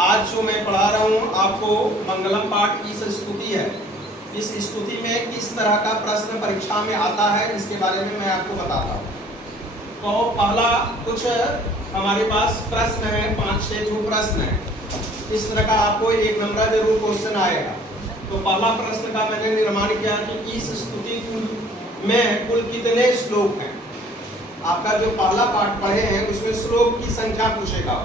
आज जो मैं पढ़ा रहा हूँ आपको मंगलम पाठ की स्तुति है। इस स्तुति में किस तरह का प्रश्न परीक्षा में आता है इसके बारे में मैं आपको बताता हूँ। तो पहला कुछ हमारे पास प्रश्न है, 5-6 जो प्रश्न है, इस तरह का आपको 1 नंबर जरूर क्वेश्चन आएगा। तो पहला प्रश्न का मैंने निर्माण किया कि इस स्तुति में कुल कितने श्लोक हैं। आपका जो पहला पाठ पढ़े हैं उसमें श्लोक की संख्या पूछेगा,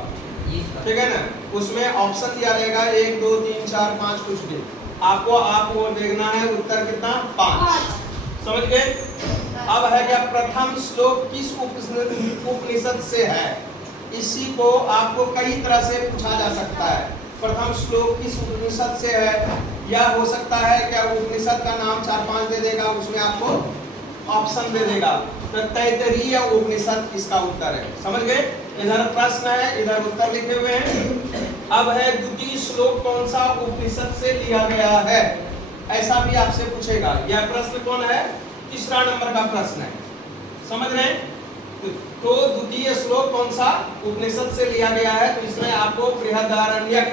ठीक है ना। उसमें ऑप्शन दिया रहेगा 1 2 3 4 5 कुछ भी, आपको देखना है उत्तर कितना, 5। समझ गए। अब है क्या, प्रथम श्लोक किस उपनिषद से है, इसी को आपको कई तरह से पूछा जा सकता है। प्रथम श्लोक किस उपनिषद से है, या हो सकता है क्या उपनिषद का नाम 4-5 दे देगा, उसमें आपको ऑप्शन दे देगा। तो तैत्तिरीय उपनिषद इसका उत्तर है। समझ गए। इधर प्रश्न है, इधर उत्तर लिखे हुए हैं। अब है द्वितीय श्लोक कौन सा उपनिषद से लिया गया है, ऐसा भी आपसे पूछेगा। यह प्रश्न कौन है, तीसरा नंबर का प्रश्न है। समझ रहे हैं। तो द्वितीय श्लोक कौन सा उपनिषद से लिया गया है, तो इसमें आपको बृहदारण्यक,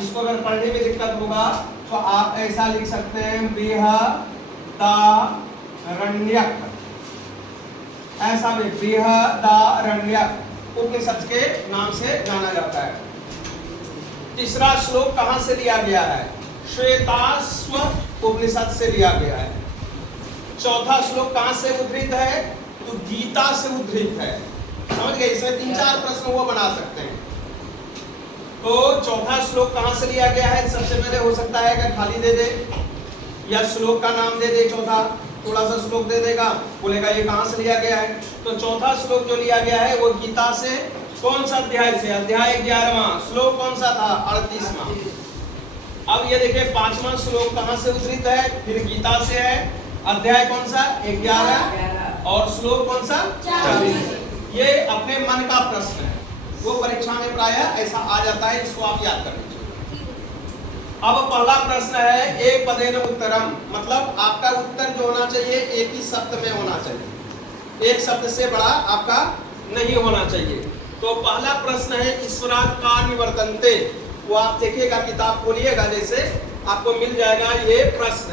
इसको अगर पढ़ने में दिक्कत होगा तो आप ऐसा लिख सकते हैं बृहदारण्यक, ऐसा भी बृहदारण्यक उपनिषद के नाम से जाना जाता है। तीसरा श्लोक कहां से लिया गया है, श्वेताश्व उपनिषद से लिया गया है। चौथा श्लोक कहां से उद्धृत है, तो गीता से उद्धृत है। समझ गए। इसमें 3-4 प्रश्न वो बना सकते हैं। तो चौथा श्लोक कहां से लिया गया है, सबसे पहले हो सकता है कि खाली दे दे या श्लोक का नाम दे दे, चौथा थोड़ा सा श्लोक दे देगा, बोलेगा ये कहां से लिया गया है। तो चौथा श्लोक जो लिया गया है वो गीता से, कौन सा अध्याय से, अध्याय 11वां, श्लोक कौन सा था, 38वां। अब ये देखिए 5वां श्लोक कहां से उद्धृत है, फिर गीता से है, अध्याय कौन सा, 11 और श्लोक कौन सा, 40। ये अपने मन का प्रश्न है, वो परीक्षा में प्रायः ऐसा आ जाता है, इसको आप याद कर लीजिए। अब पहला प्रश्न है एक पदेन उत्तरम, मतलब आपका उत्तर जो होना चाहिए एक ही शब्द में होना चाहिए, एक शब्द से बड़ा आपका नहीं होना चाहिए। तो पहला प्रश्न है ईश्वरात् का निवर्तन्ते, वो आप देखिएगा, किताब खोलिएगा, जैसे आपको मिल जाएगा ये प्रश्न,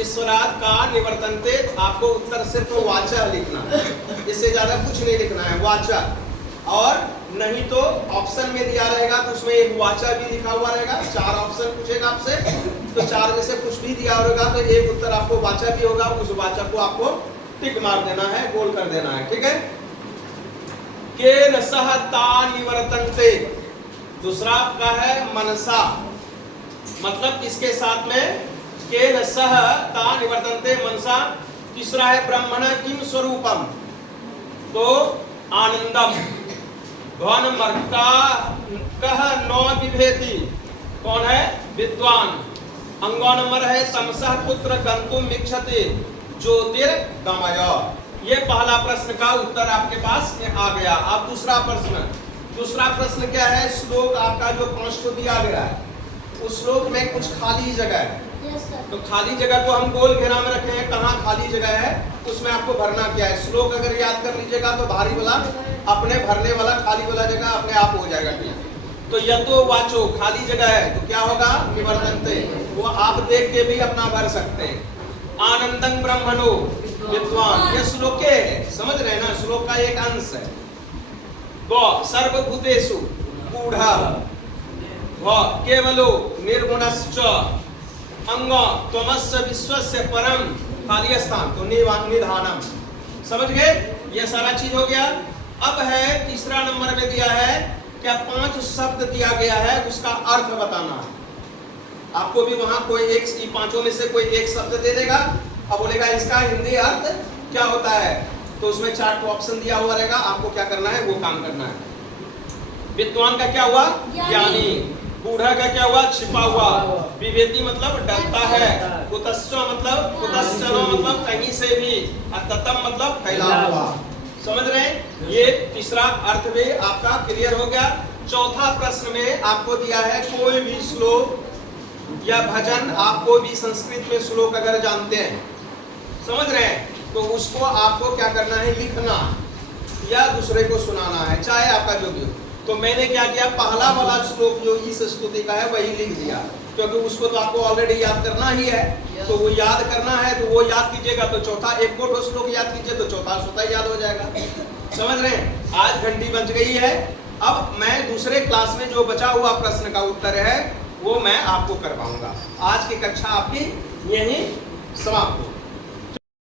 ईश्वरात् का निवर्तन्ते। आपको उत्तर सिर्फ वाचा लिखना है, इससे ज्यादा कुछ नहीं लिखना है, वाचा। और नहीं तो ऑप्शन में दिया रहेगा तो उसमें एक वाचा भी लिखा हुआ रहेगा। 4 ऑप्शन पूछेगा आपसे, तो 4 में से कुछ भी दिया होगा तो एक उत्तर आपको वाचा भी होगा, उस वाचा को आपको टिक मार देना है, गोल कर देना है, ठीक है। केन सह ता निवर्तन्ते, दूसरा आपका है मनसा, मतलब इसके साथ में केन सह ता निवर्तन्ते मनसा। तीसरा है ब्रह्मण किम स्वरूपम, तो आनंदम। ध्वन मर्का कह नौ विभेति, कौन है, विद्वान। अंगो नंबर है तमसः पुत्र गंतुम इच्छति ज्योतिर्गमय। ये पहला प्रश्न का उत्तर आपके पास आ गया। अब दूसरा प्रश्न क्या है, श्लोक आपका जो 5 को दिया गया है, उस श्लोक में कुछ खाली जगह है। तो खाली जगह को हम गोल घेरा में रखे हैं, कहाँ खाली जगह है उसमें आपको भरना क्या है। श्लोक अगर याद कर लीजिएगा तो भारी वाला अपने भरने वाला खाली वाला जगह अपने आप हो जाएगा। तो यतो वाचो, खाली जगह है तो क्या होगा, निवर्तन्ते, वो आप देख के भी अपना भर सकते हैं। आनंदं ब्रह्मणो विद्वान, ये श्लोक है, समझ रहे हैं ना, श्लोक का एक अंश है। वो सर्वभूतेषु गूढ़ः, वो केवलो निर्गुणश्च, अंग त्वमस्य विश्वस्य परम, खाली स्थान तो निधानम। समझ गए, ये सारा चीज हो गया। अब है तीसरा नंबर में दिया है क्या, 5 शब्द दिया गया है, उसका अर्थ बताना है। आपको भी वहां कोई एक, 5 में से कोई एक शब्द दे देगा, अब बोलेगा इसका हिंदी अर्थ क्या होता है, तो उसमें 4 ऑप्शन दिया हुआ रहेगा, आपको क्या करना है, वो काम करना है। विद्वान का क्या हुआ, ज्ञानी। बूढ़ा का क्या हुआ, छिपा हुआ। विवेती मतलब डरता है। कुतश्च मतलब, कुतश्चनो मतलब कहीं से भी। ततम मतलब फैला हुआ। समझ रहे हैं। ये तीसरा अर्थ भी आपका क्लियर हो गया। चौथा प्रश्न में आपको दिया है कोई भी श्लोक या भजन, आपको भी संस्कृत में श्लोक अगर जानते हैं, समझ रहे हैं, तो उसको आपको क्या करना है, लिखना या दूसरे को सुनाना है, चाहे आपका जो भी हो। तो मैंने क्या किया, पहला वाला श्लोक जो इस स्तुति का है वही लिख दिया, क्योंकि उसको तो आपको ऑलरेडी याद करना ही है। तो वो याद करना है तो वो याद कीजिएगा, तो चौथा एक को श्लोक याद कीजिए तो चौथा स्वतः याद हो जाएगा। समझ रहे हैं? आज घंटी बज गई है। अब मैं दूसरे क्लास में जो बचा हुआ प्रश्न का उत्तर है वो मैं आपको करवाऊंगा। आज की कक्षा आपकी यहीं समाप्त हो।